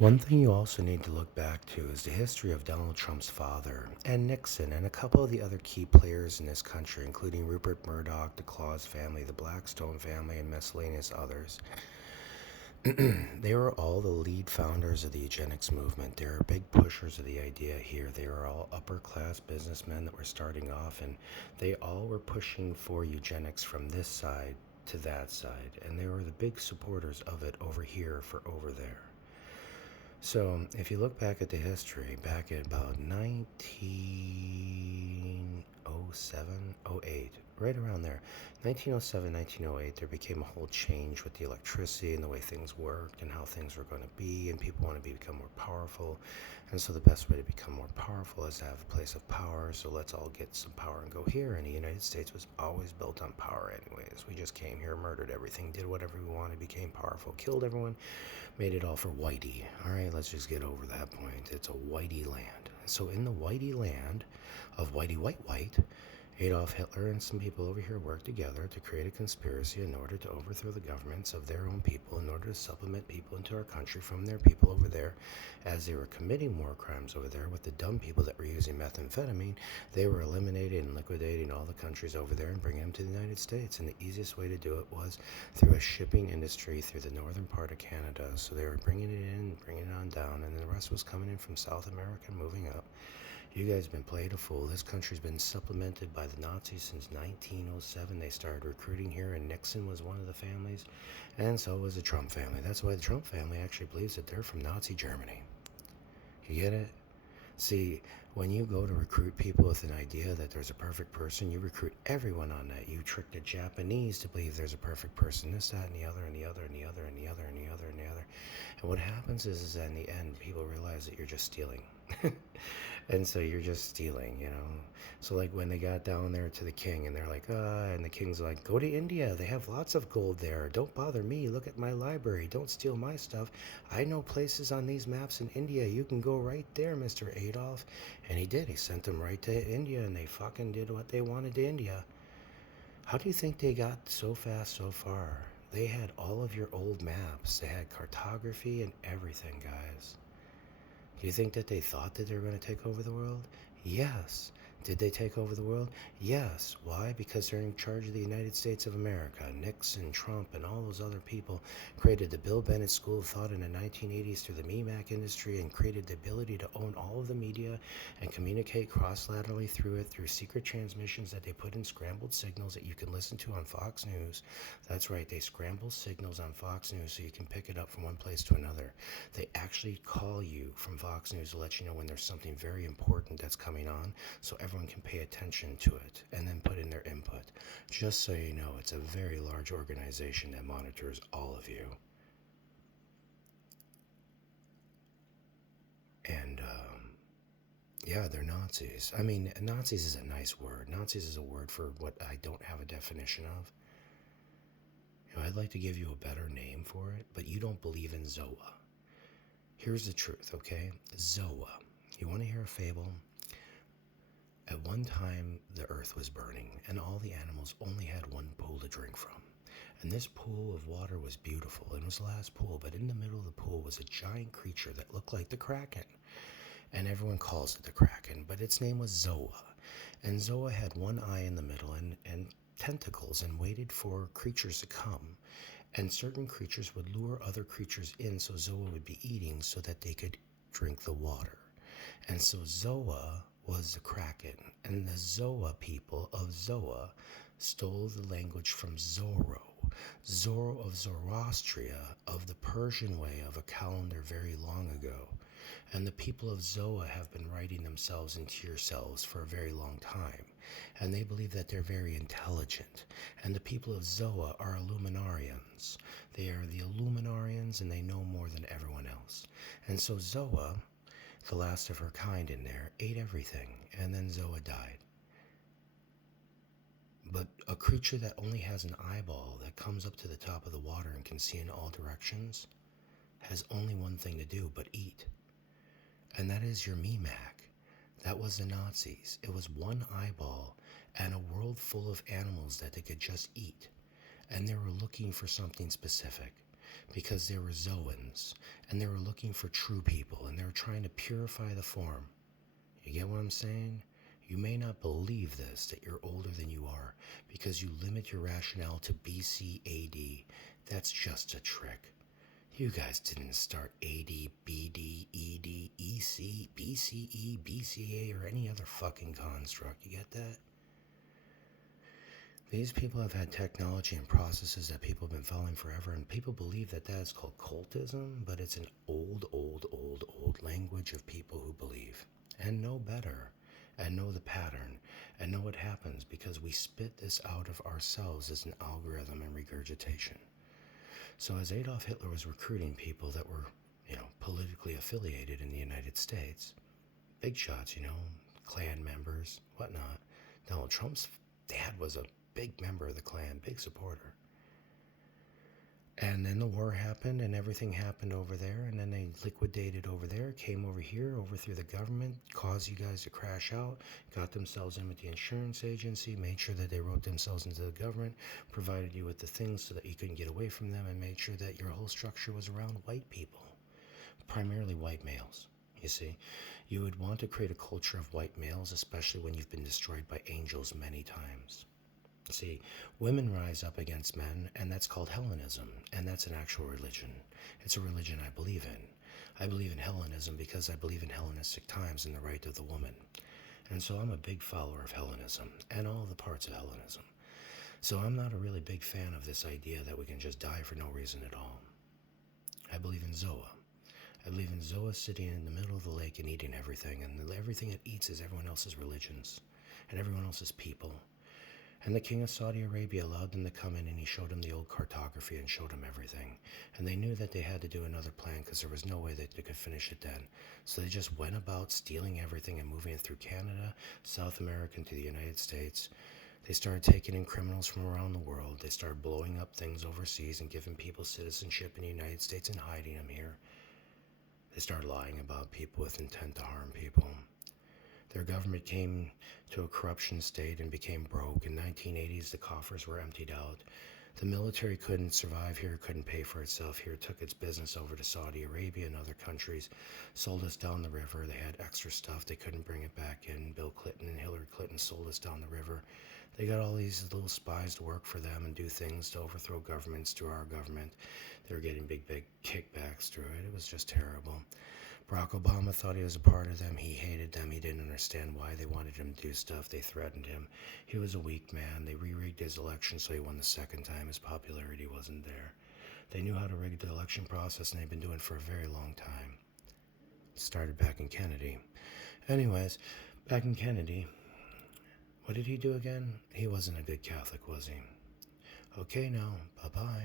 One thing you also need to look back to is the history of Donald Trump's father, and Nixon, and a couple of the other key players in this country, including Rupert Murdoch, the Claus family, the Blackstone family, and miscellaneous others. They were all the lead founders of the eugenics movement. They were big pushers of the idea here. They were all upper class businessmen that were starting off, and they all were pushing for eugenics from this side to that side, and they were the big supporters of it over here for over there. So, if you look back at the history, back at about 1907, '08, right around there, 1907, 1908, there became a whole change with the electricity and the way things worked and how things were going to be, and people want to become more powerful. And so, the best way to become more powerful is to have a place of power. So, let's all get some power and go here. And the United States was always built on power, anyways. We just came here, murdered everything, did whatever we wanted, became powerful, killed everyone, made it all for Whitey. All right, let's just get over that point. It's a Whitey land. So in the Whitey land of Whitey White White, Adolf Hitler and some people over here worked together to create a conspiracy in order to overthrow the governments of their own people, in order to supplement people into our country from their people over there. As they were committing war crimes over there with the dumb people that were using methamphetamine, they were eliminating and liquidating all the countries over there and bringing them to the United States. And the easiest way to do it was through a shipping industry through the northern part of Canada. So they were bringing it in, bringing it on down, and then the rest was coming in from South America and moving up. You guys have been played a fool. This country's been supplemented by the Nazis since 1907. They started recruiting here, and Nixon was one of the families, and so was the Trump family. That's why the Trump family actually believes that they're from Nazi Germany. You get it? See, when you go to recruit people with an idea that there's a perfect person, you recruit everyone on that. You trick the Japanese to believe there's a perfect person, this, that, and the other, and the other, and the other, and the other, and the other, and the other. And what happens is in the end, people realize that you're just stealing. And so you're just stealing, you know. So like when they got down there to the king and they're like, and the king's like, go to India. They have lots of gold there. Don't bother me. Look at my library. Don't steal my stuff. I know places on these maps in India. You can go right there, Mr. Adolf. And he did. He sent them right to India, and they fucking did what they wanted to India. How do you think they got so fast so far? They had all of your old maps. They had cartography and everything, guys. Do you think that they thought that they were going to take over the world? Yes. Did they take over the world? Yes. Why? Because they're in charge of the United States of America. Nixon, Trump, and all those other people created the Bill Bennett School of Thought in the 1980s through the MEMAC industry and created the ability to own all of the media and communicate cross-laterally through it through secret transmissions that they put in scrambled signals that you can listen to on Fox News. That's right, they scramble signals on Fox News so you can pick it up from one place to another. They actually call you from Fox News to let you know when there's something very important that's coming on so everyone can pay attention to it and then put in their input. Just so you know, it's a very large organization that monitors all of you. And, yeah, they're Nazis. I mean, Nazis is a nice word. Nazis is a word for what I don't have a definition of. You know, I'd like to give you a better name for it, but you don't believe in Zoa. Here's the truth, okay? Zoa. You want to hear a fable? At one time, the earth was burning, and all the animals only had one pool to drink from. And this pool of water was beautiful, and it was the last pool, but in the middle of the pool was a giant creature that looked like the Kraken. And everyone calls it the Kraken, but its name was Zoa. And Zoa had one eye in the middle and tentacles and waited for creatures to come. And certain creatures would lure other creatures in so Zoa would be eating so that they could drink the water. And so Zoa was the Kraken, and the Zoa people of Zoa stole the language from Zorro. Zorro of Zoroastria, of the Persian way of a calendar very long ago. And the people of Zoa have been writing themselves into yourselves for a very long time. And they believe that they're very intelligent. And the people of Zoa are Illuminarians. They are the Illuminarians, and they know more than everyone else. And so Zoa, the last of her kind in there, ate everything, and then Zoa died. But a creature that only has an eyeball that comes up to the top of the water and can see in all directions has only one thing to do but eat. And that is your MEMAC. That was the Nazis. It was one eyeball and a world full of animals that they could just eat. And they were looking for something specific. because they were Zoans and they were looking for true people and they were trying to purify the form. You get what I'm saying? You may not believe this, that you're older than you are, because you limit your rationale to BC AD. That's just a trick. You guys didn't start AD, BD, ED, EC, BCE, BCA, or any other fucking construct. You get that? These people have had technology and processes that people have been following forever, and people believe that that is called cultism, but it's an old language of people who believe and know better and know the pattern and know what happens because we spit this out of ourselves as an algorithm and regurgitation. So as Adolf Hitler was recruiting people that were, politically affiliated in the United States, big shots, Klan members, whatnot. Donald Trump's dad was a big member of the Klan, big supporter. And then the war happened and everything happened over there, and then they liquidated over there, came over here, overthrew the government, caused you guys to crash out, got themselves in with the insurance agency, made sure that they wrote themselves into the government, provided you with the things so that you couldn't get away from them, and made sure that your whole structure was around white people, primarily white males. You see, you would want to create a culture of white males, especially when you've been destroyed by angels many times. See, women rise up against men, and that's called Hellenism, and that's an actual religion. It's a religion I believe in. I believe in Hellenism because I believe in Hellenistic times and the right of the woman. And so I'm a big follower of Hellenism and all the parts of Hellenism. So I'm not a really big fan of this idea that we can just die for no reason at all. I believe in Zoa. I believe in Zoa sitting in the middle of the lake and eating everything, and everything it eats is everyone else's religions and everyone else's people. And the king of Saudi Arabia allowed them to come in, and he showed them the old cartography and showed them everything. And they knew that they had to do another plan because there was no way that they could finish it then. So they just went about stealing everything and moving it through Canada, South America, and to the United States. They started taking in criminals from around the world. They started blowing up things overseas and giving people citizenship in the United States and hiding them here. They started lying about people with intent to harm people. Their government came to a corruption state and became broke. In the 1980s, the coffers were emptied out. The military couldn't survive here, couldn't pay for itself here, took its business over to Saudi Arabia and other countries, sold us down the river. They had extra stuff. They couldn't bring it back in. Bill Clinton and Hillary Clinton sold us down the river. They got all these little spies to work for them and do things to overthrow governments through our government. They were getting big kickbacks through it. It was just terrible. Barack Obama thought he was a part of them. He hated them. He didn't understand why they wanted him to do stuff. They threatened him. He was a weak man. They re-rigged his election so he won the second time. His popularity wasn't there. They knew how to rig the election process, and they've been doing it for a very long time. It started back in Kennedy. Anyways, back in Kennedy, what did he do again? He wasn't a good Catholic, was he? Okay now, bye-bye.